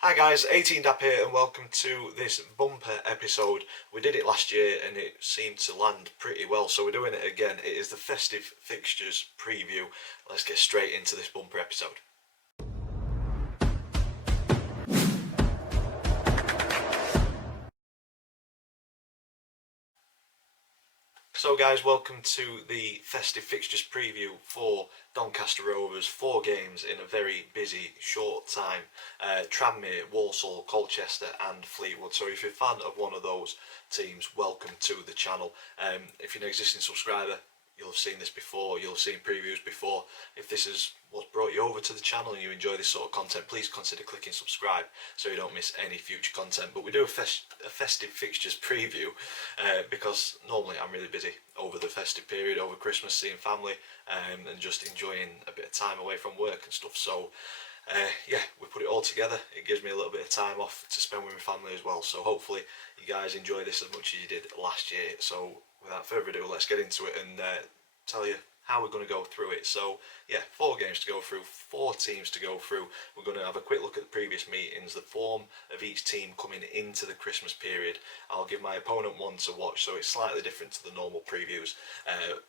Hi guys, 18dap here and welcome to this bumper episode. We did it last year and it seemed to land pretty well, so we're doing it again. It is the Festive Fixtures preview. Let's get straight into this bumper episode. So guys, welcome to the Festive Fixtures preview for Doncaster Rovers. 4 games in a very busy, short time. Tranmere, Walsall, Colchester and Fleetwood. So if you're a fan of one of those teams, welcome to the channel. If you're an existing subscriber, you'll have seen this before, you'll have seen previews before. If this is what brought you over to the channel and you enjoy this sort of content, please consider clicking subscribe so you don't miss any future content. But we do a festive fixtures preview because normally I'm really busy over the festive period, over Christmas, seeing family and just enjoying a bit of time away from work and stuff. So yeah, we put it all together. It gives me a little bit of time off to spend with my family as well. So hopefully you guys enjoy this as much as you did last year. So without further ado, let's get into it and tell you how we're going to go through it. So yeah, 4 games to go through, 4 teams to go through. We're going to have a quick look at the previous meetings, the form of each team coming into the Christmas period. I'll give my opponent one to watch, so it's slightly different to the normal previews.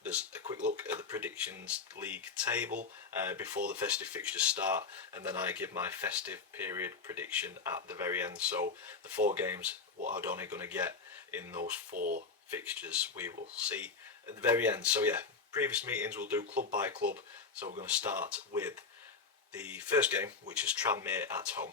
There's a quick look at the predictions league table before the festive fixtures start, and then I give my festive period prediction at the very end. So the 4 games, what are Donny going to get in those 4 fixtures, we will see at the very end. So yeah, previous meetings we'll do club by club. So we're going to start with the first game, which is Tranmere at home.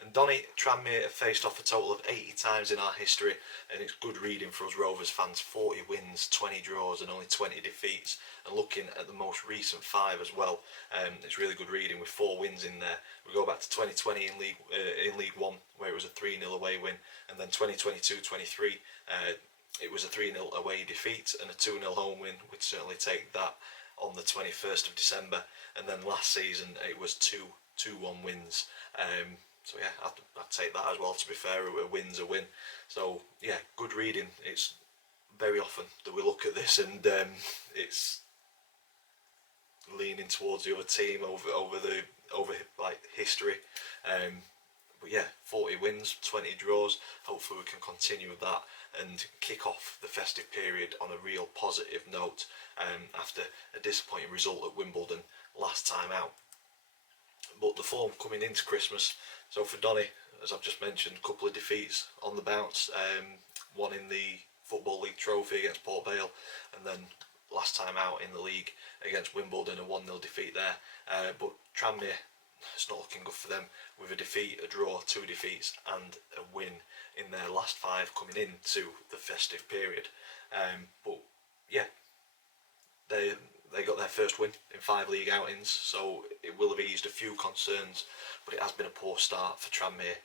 And Donny, Tranmere have faced off a total of 80 times in our history, and it's good reading for us Rovers fans. 40 wins, 20 draws and only 20 defeats. And looking at the most recent 5 as well, it's really good reading with 4 wins in there. We go back to 2020 in League 1, where it was a 3-0 away win, and then 2022-23 it was a 3-0 away defeat and a 2-0 home win. We'd certainly take that on the 21st of December. And then last season it was 2-1 wins. So yeah, I'd take that as well, to be fair. A win's a win. So yeah, good reading. It's very often that we look at this and it's leaning towards the other team over like history. But yeah, 40 wins, 20 draws. Hopefully we can continue with that and kick off the festive period on a real positive note after a disappointing result at Wimbledon last time out. But the form coming into Christmas, so for Donny, as I've just mentioned, a couple of defeats on the bounce, one in the Football League Trophy against Port Vale, and then last time out in the league against Wimbledon, a 1-0 defeat there. But Tranmere, it's not looking good for them, with a defeat, a draw, 2 defeats and a win in their last 5 coming into the festive period. But yeah, they got their first win in 5 league outings, so it will have eased a few concerns, but it has been a poor start for Tranmere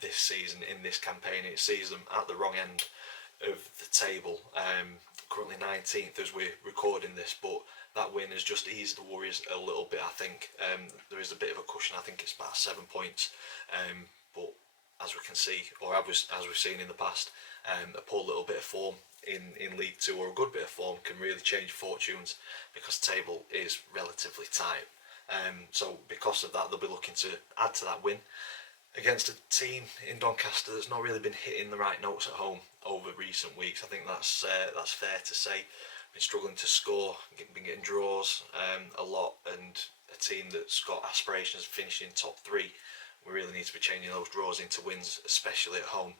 this season in this campaign. It sees them at the wrong end of the table, currently 19th as we're recording this, but that win has just eased the worries a little bit, I think. There is a bit of a cushion. I think it's about 7 points, but as we can see, or as we've seen in the past, a poor little bit of form in League 2 or a good bit of form can really change fortunes, because the table is relatively tight. So because of that, they'll be looking to add to that win against a team in Doncaster that's not really been hitting the right notes at home over recent weeks. I think that's fair to say. Been struggling to score, been getting draws a lot, and a team that's got aspirations of finishing top 3. We really need to be changing those draws into wins, especially at home.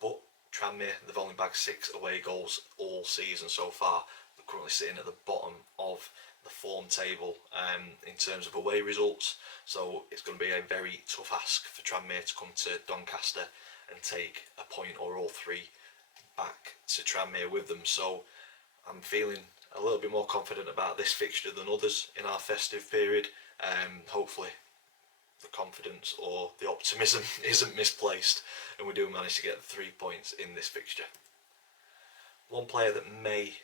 But Tranmere, they've only bagged 6 away goals all season so far. They're currently sitting at the bottom of the form table in terms of away results, so it's going to be a very tough ask for Tranmere to come to Doncaster and take a point or all 3 back to Tranmere with them. So I'm feeling a little bit more confident about this fixture than others in our festive period. Hopefully the confidence or the optimism isn't misplaced and we do manage to get 3 points in this fixture. One player that may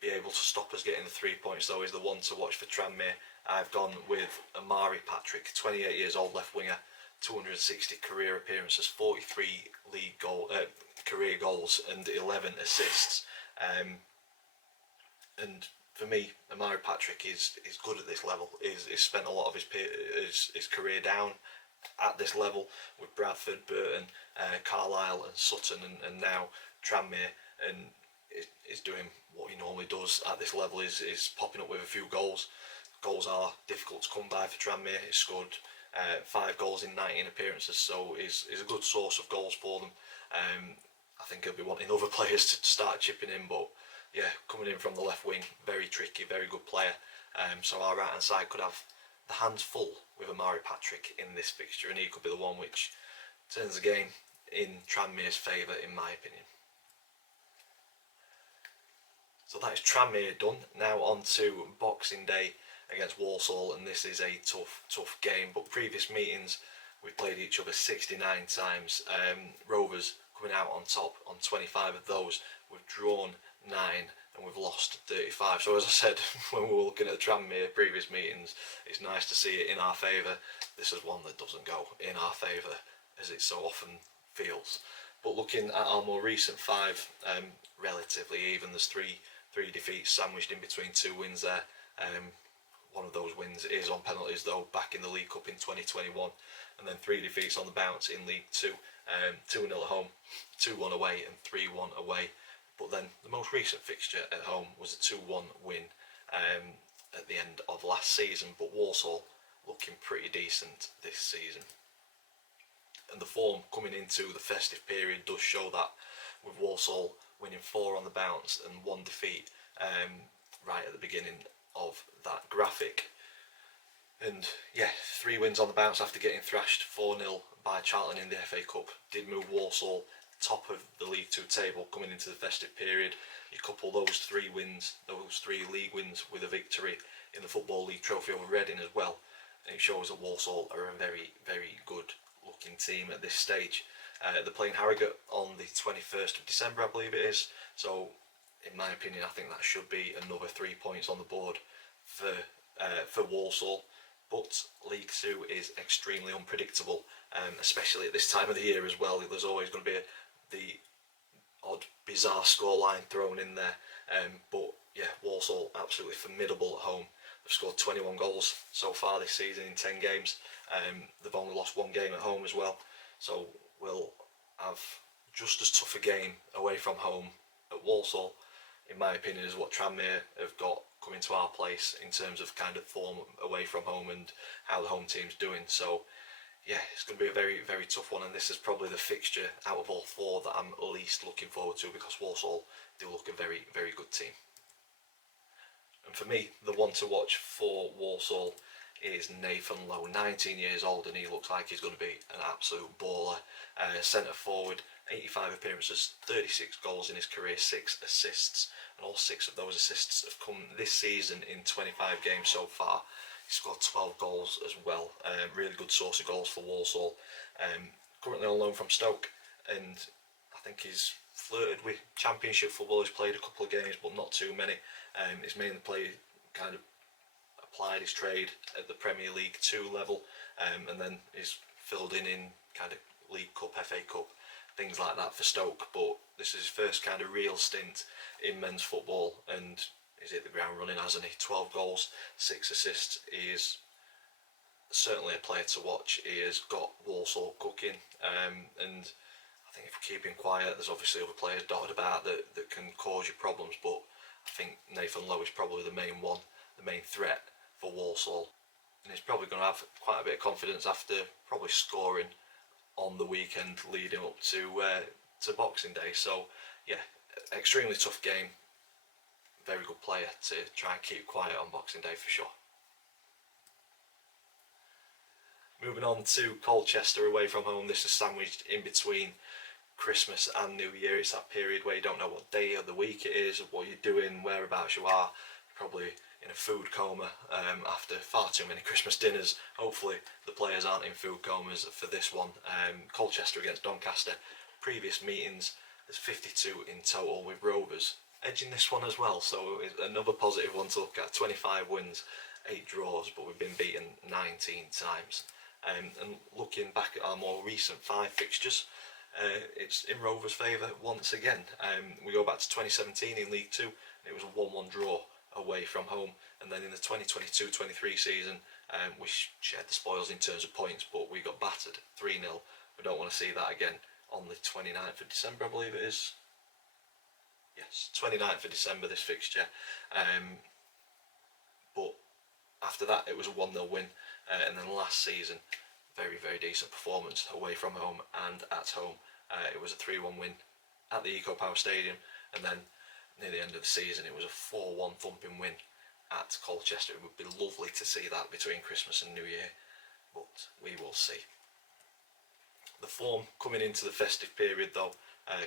be able to stop us getting the 3 points though is the one to watch for Tranmere. I've gone with Amari Patrick, 28 years old left winger, 260 career appearances, 43 career goals and 11 assists. And for me, Amari Patrick is good at this level. He's spent a lot of his career down at this level with Bradford, Burton, Carlisle and Sutton, and now Tranmere, and is doing what he normally does at this level, is popping up with a few goals. Goals are difficult to come by for Tranmere. He's scored 5 goals in 19 appearances, so he's a good source of goals for them. I think he'll be wanting other players to start chipping in, but yeah, coming in from the left wing, very tricky, very good player. So our right hand side could have the hands full with Amari Patrick in this fixture, and he could be the one which turns the game in Tranmere's favour, in my opinion. So that is Tranmere done. Now on to Boxing Day against Walsall, and this is a tough game. But previous meetings, we've played each other 69 times. Rovers coming out on top on 25 of those. We've drawn 9 and we've lost 35. So as I said, when we were looking at the Tranmere previous meetings, it's nice to see it in our favour. This is one that doesn't go in our favour, as it so often feels. But looking at our more recent 5, relatively even. There's three defeats sandwiched in between 2 wins there. One of those wins is on penalties though, back in the League Cup in 2021, and then 3 defeats on the bounce in League 2, 2-0 at home, 2-1 away and 3-1 away. But then the most recent fixture at home was a 2-1 win at the end of last season, but Walsall looking pretty decent this season. And the form coming into the festive period does show that, with Walsall winning 4 on the bounce and 1 defeat right at the beginning of that graphic. And yeah, 3 wins on the bounce after getting thrashed 4-0 by Charlton in the FA Cup did move Walsall top of the League 2 table coming into the festive period. You couple those 3 wins, those 3 league wins, with a victory in the Football League Trophy over Reading as well, and it shows that Walsall are a very, very good looking team at this stage. They're playing Harrogate on the 21st of December, I believe it is. So, in my opinion, I think that should be another 3 points on the board for Walsall. But League 2 is extremely unpredictable, especially at this time of the year as well. There's always going to be the odd bizarre scoreline thrown in there. But yeah, Walsall absolutely formidable at home. They've scored 21 goals so far this season in 10 games. They've only lost 1 game at home as well. So we'll have just as tough a game away from home at Walsall, in my opinion, is what Tranmere have got coming to our place in terms of kind of form away from home and how the home team's doing. So yeah, it's going to be a very, very tough one, and this is probably the fixture out of all 4 that I'm least looking forward to, because Walsall do look a very, very good team. And for me, the one to watch for Walsall is Nathan Lowe, 19 years old, and he looks like he's going to be an absolute baller. Centre forward, 85 appearances, 36 goals in his career, 6 assists, and all 6 of those assists have come this season in 25 games so far. He scored 12 goals as well. Really good source of goals for Walsall. Currently on loan from Stoke, and I think he's flirted with Championship football. He's played a couple of games, but not too many. He's mainly applied his trade at the Premier League 2 level, and then he's filled in kind of League Cup, FA Cup, things like that for Stoke. But this is his first kind of real stint in men's football, and he's hit the ground running, hasn't he? 12 goals, 6 assists. He is certainly a player to watch. He has got Walsall cooking, and I think if we keep him quiet, there's obviously other players dotted about that can cause you problems, but I think Nathan Lowe is probably the main one, the main threat for Walsall, and he's probably going to have quite a bit of confidence after probably scoring on the weekend leading up to Boxing Day. So yeah, extremely tough game. Very good player to try and keep quiet on Boxing Day for sure. Moving on to Colchester away from home. This is sandwiched in between Christmas and New Year. It's that period where you don't know what day of the week it is, what you're doing, whereabouts you are. Probably in a food coma after far too many Christmas dinners. Hopefully the players aren't in food comas for this one. Colchester against Doncaster. Previous meetings, there's 52 in total, with Rovers edging this one as well. So it's another positive one to look at. 25 wins, 8 draws, but we've been beaten 19 times. And looking back at our more recent 5 fixtures, it's in Rovers' favour once again. We go back to 2017 in League 2, and it was a 1-1 draw away from home. And then in the 2022-23 season, we shared the spoils in terms of points, but we got battered 3-0. We don't want to see that again on the 29th of December, I believe it is. Yes, 29th of December, this fixture. But after that, it was a 1-0 win. And then last season, very, very decent performance away from home and at home. It was a 3-1 win at the Eco Power Stadium. And then near the end of the season, it was a 4-1 thumping win at Colchester. It would be lovely to see that between Christmas and New Year, but we will see. The form coming into the festive period though,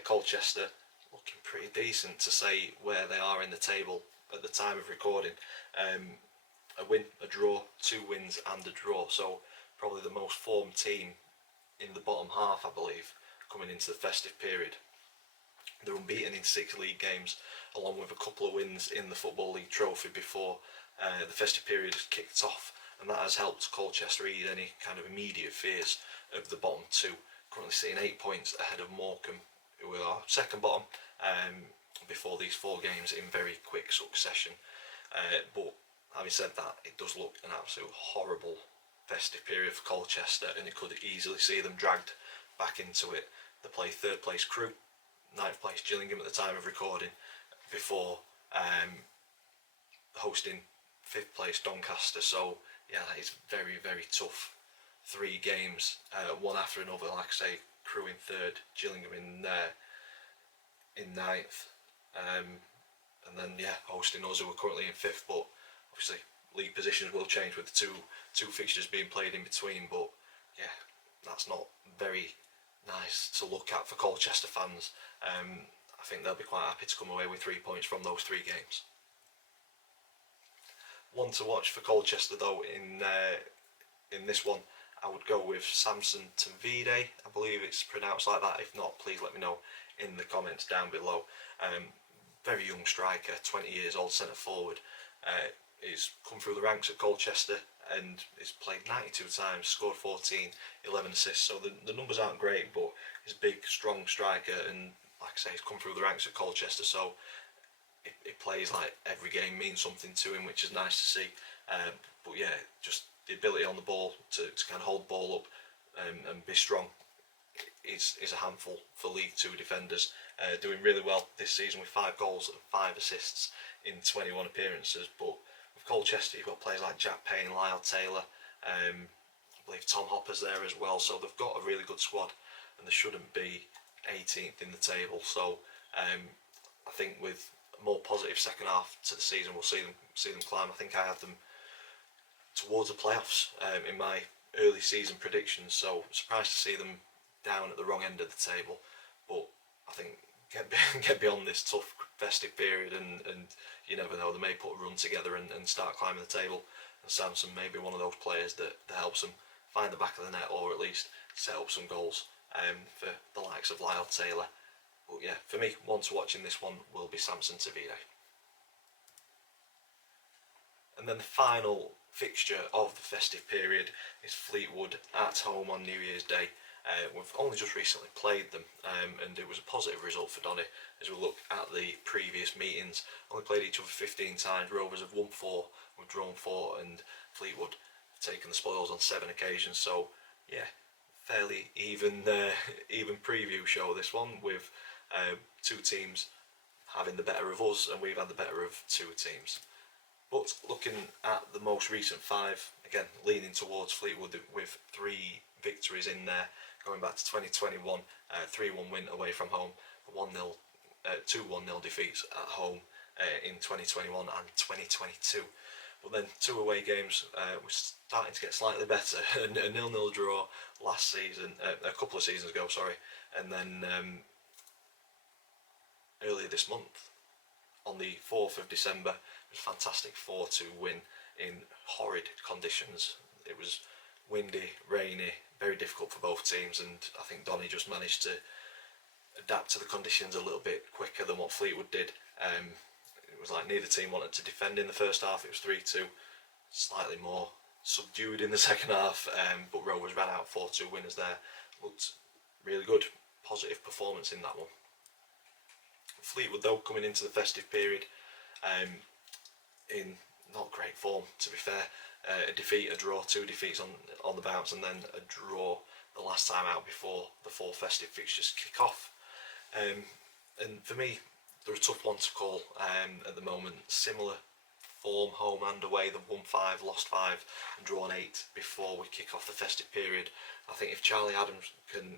Colchester looking pretty decent to say where they are in the table at the time of recording. A win, a draw, 2 wins and a draw, so probably the most formed team in the bottom half, I believe, coming into the festive period. They're unbeaten in 6 league games, along with a couple of wins in the Football League Trophy before the festive period has kicked off, and that has helped Colchester ease any kind of immediate fears of the bottom 2, currently sitting 8 points ahead of Morecambe, who are second bottom, before these 4 games in very quick succession. But having said that, it does look an absolute horrible festive period for Colchester, and it could easily see them dragged back into it. They play 3rd place Crewe, 9th place Gillingham at the time of recording, before hosting 5th place Doncaster. So yeah, that is very, very tough. 3 games, one after another. Like I say, Crewe in 3rd, Gillingham in 9th, and then yeah, hosting us, who are currently in 5th. But obviously, league positions will change with the two fixtures being played in between. But yeah, that's not very nice to look at for Colchester fans. I think they'll be quite happy to come away with 3 points from those 3 games. One to watch for Colchester though in this one, I would go with Samson Tvide. I believe it's pronounced like that. If not, please let me know in the comments down below. Very young striker, 20 years old, centre forward. He's come through the ranks at Colchester and he's played 92 times, scored 14, 11 assists. So the numbers aren't great, but he's a big, strong striker, and like I say, he's come through the ranks at Colchester. So it plays like every game means something to him, which is nice to see. But yeah, just the ability on the ball to kind of hold the ball up and be strong is a handful for League 2 defenders. Doing really well this season with 5 goals and 5 assists in 21 appearances. But with Colchester, you've got players like Jack Payne, Lyle Taylor, I believe Tom Hopper's there as well. So they've got a really good squad, and they shouldn't be 18th in the table. So I think with a more positive second half to the season, we'll see them climb. I think I had them towards the playoffs in my early season predictions, so surprised to see them down at the wrong end of the table. But I think get beyond this tough festive period, and you never know, they may put a run together and start climbing the table, and Samson may be one of those players that helps them find the back of the net, or at least set up some goals for the likes of Lyle Taylor. But yeah, for me, one to watch in this one will be Samson Tvide. And then the final fixture of the festive period is Fleetwood at home on New Year's Day. We've only just recently played them, and it was a positive result for Donny. As we look at the previous meetings, only played each other 15 times. Rovers have won 4, we've drawn 4, and Fleetwood have taken the spoils on 7 occasions. So yeah, fairly even preview show this one, with 2 teams having the better of us, and we've had the better of 2 teams. But looking at the most recent 5, again leaning towards Fleetwood with 3 victories in there, going back to 2021, 3-1 win away from home, 2 1-0 defeats at home in 2021 and 2022. But then 2 away games were starting to get slightly better. A 0-0 draw last season, a couple of seasons ago, sorry, and then earlier this month, on the 4th of December, it was a fantastic 4-2 win in horrid conditions. It was windy, rainy, very difficult for both teams, and I think Donny just managed to adapt to the conditions a little bit quicker than what Fleetwood did. It was like neither team wanted to defend in the first half. It was 3-2, slightly more subdued in the second half, but Rovers ran out 4-2 winners there. Looked really good, positive performance in that one. Fleetwood though, coming into the festive period, in not great form, to be fair. A defeat, a draw, two defeats on the bounce, and then a draw the last time out before the four festive fixtures kick off. And for me, they're a tough one to call at the moment. Similar form, home and away. They've won 5, lost 5, and drawn 8 before we kick off the festive period. I think if Charlie Adams can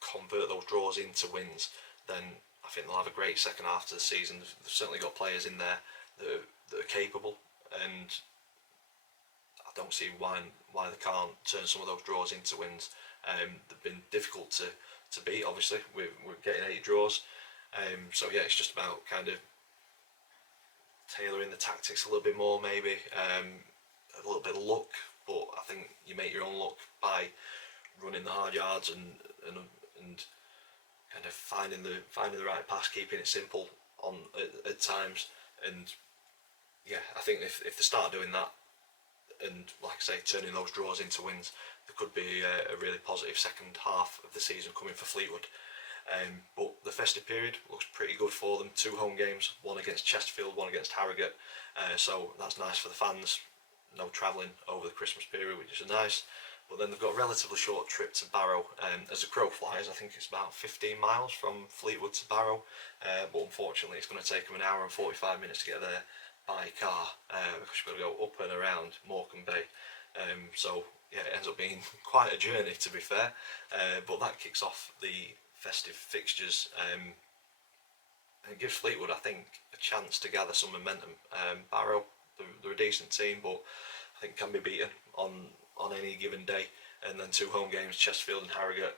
convert those draws into wins, then I think they'll have a great second half to the season. They've certainly got players in there that are capable, and I don't see why they can't turn some of those draws into wins. They've been difficult to beat. Obviously, we're getting 8 draws. So yeah, it's just about kind of tailoring the tactics a little bit more, maybe a little bit of luck. But I think you make your own luck by running the hard yards and kind of finding the right pass, keeping it simple at times. And yeah, I think if they start doing that, and like I say, turning those draws into wins, there could be a really positive second half of the season coming for Fleetwood. But the festive period looks pretty good for them. 2 home games, one against Chesterfield, one against Harrogate. So that's nice for the fans. No travelling over the Christmas period, which is nice. But then they've got a relatively short trip to Barrow. As the crow flies, I think it's about 15 miles from Fleetwood to Barrow. But unfortunately, it's going to take them an hour and 45 minutes to get there by car, because you've got to go up and around Morecambe Bay. So yeah, it ends up being quite a journey, to be fair. But that kicks off the festive fixtures, and it gives Fleetwood, I think, a chance to gather some momentum. Barrow, they're a decent team, but I think can be beaten on any given day. And then 2 home games, Chesterfield and Harrogate.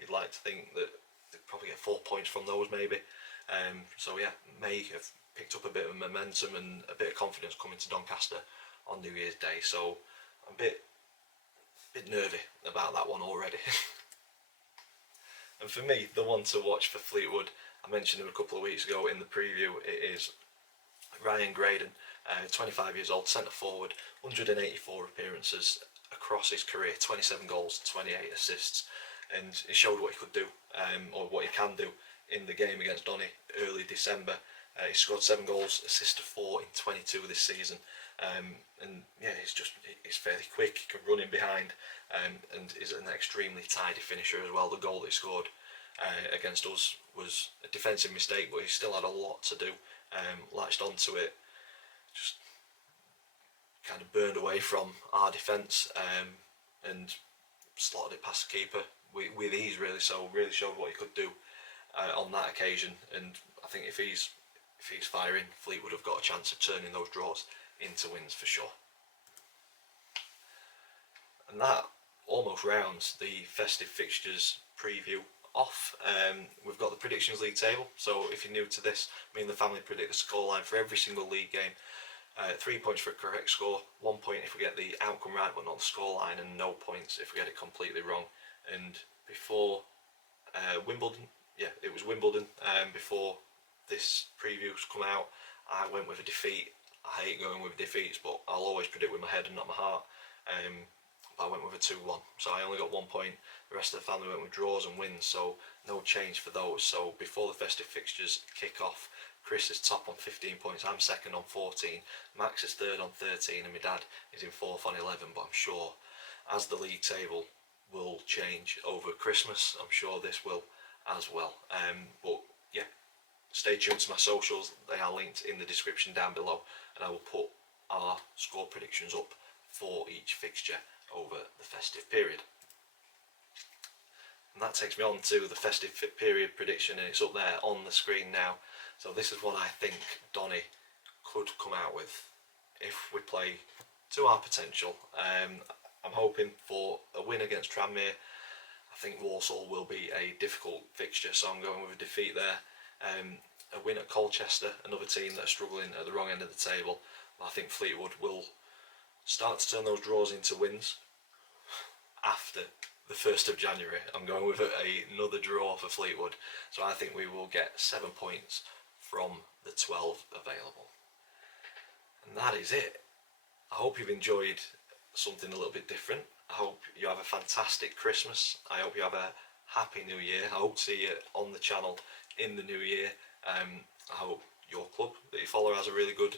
You'd like to think that they'd probably get 4 points from those, maybe. So yeah, may have picked up a bit of momentum and a bit of confidence coming to Doncaster on New Year's Day. So I'm a bit nervy about that one already. And for me, the one to watch for Fleetwood, I mentioned him a couple of weeks ago in the preview, it is Ryan Graydon, 25 years old, centre forward, 184 appearances across his career, 27 goals, 28 assists, and he showed what he could do, or what he can do in the game against Donny early December. He scored 7 goals, assisted 4 in 22 this season, and yeah, he's fairly quick. He can run in behind, and is an extremely tidy finisher as well. The goal that he scored against us was a defensive mistake, but he still had a lot to do. Latched onto it, just kind of burned away from our defence, and slotted it past the keeper with ease, really. So really showed what he could do on that occasion. And I think if he's firing, Fleetwood have got a chance of turning those draws into wins for sure. And that almost rounds the festive fixtures preview off. We've got the Predictions League table, so if you're new to this, me and the family predict the scoreline for every single league game. 3 points for a correct score, 1 point if we get the outcome right but not the scoreline, and no points if we get it completely wrong. And before Wimbledon, yeah, it was Wimbledon, before this preview's come out, I went with a defeat. I hate going with defeats, but I'll always predict with my head and not my heart. I went with a 2-1, so I only got 1 point. The rest of the family went with draws and wins, so no change for those. So before the festive fixtures kick off, Chris is top on 15 points, I'm second on 14, Max is third on 13, and my dad is in fourth on 11. But I'm sure as the league table will change over Christmas, I'm sure this will as well. But yeah, stay tuned to my socials, they are linked in the description down below, and I will put our score predictions up for each fixture over the festive period. And that takes me on to the festive period prediction, and it's up there on the screen now. So this is what I think Donny could come out with if we play to our potential. I'm hoping for a win against Tranmere. I think Walsall will be a difficult fixture, so I'm going with a defeat there. A win at Colchester, another team that are struggling at the wrong end of the table. I think Fleetwood will start to turn those draws into wins after the 1st of January. I'm going with another draw for Fleetwood, so I think we will get 7 points from the 12 available. And that is it. I hope you've enjoyed something a little bit different. I hope you have a fantastic Christmas. I hope you have a happy New Year. I hope to see you on the channel in the new year. I hope your club that you follow has a really good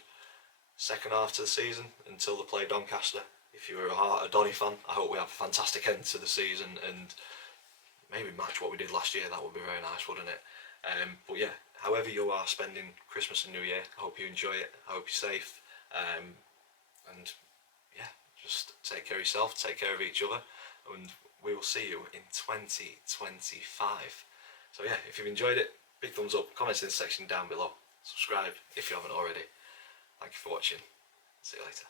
second half to the season until they play Doncaster. If you're a Donny fan, I hope we have a fantastic end to the season and maybe match what we did last year. That would be very nice, wouldn't it? But yeah, however you are spending Christmas and New Year, I hope you enjoy it. I hope you're safe. And yeah, just take care of yourself, take care of each other, and we will see you in 2025. So yeah, if you've enjoyed it, big thumbs up, comments in the section down below, subscribe if you haven't already. Thank you for watching, see you later.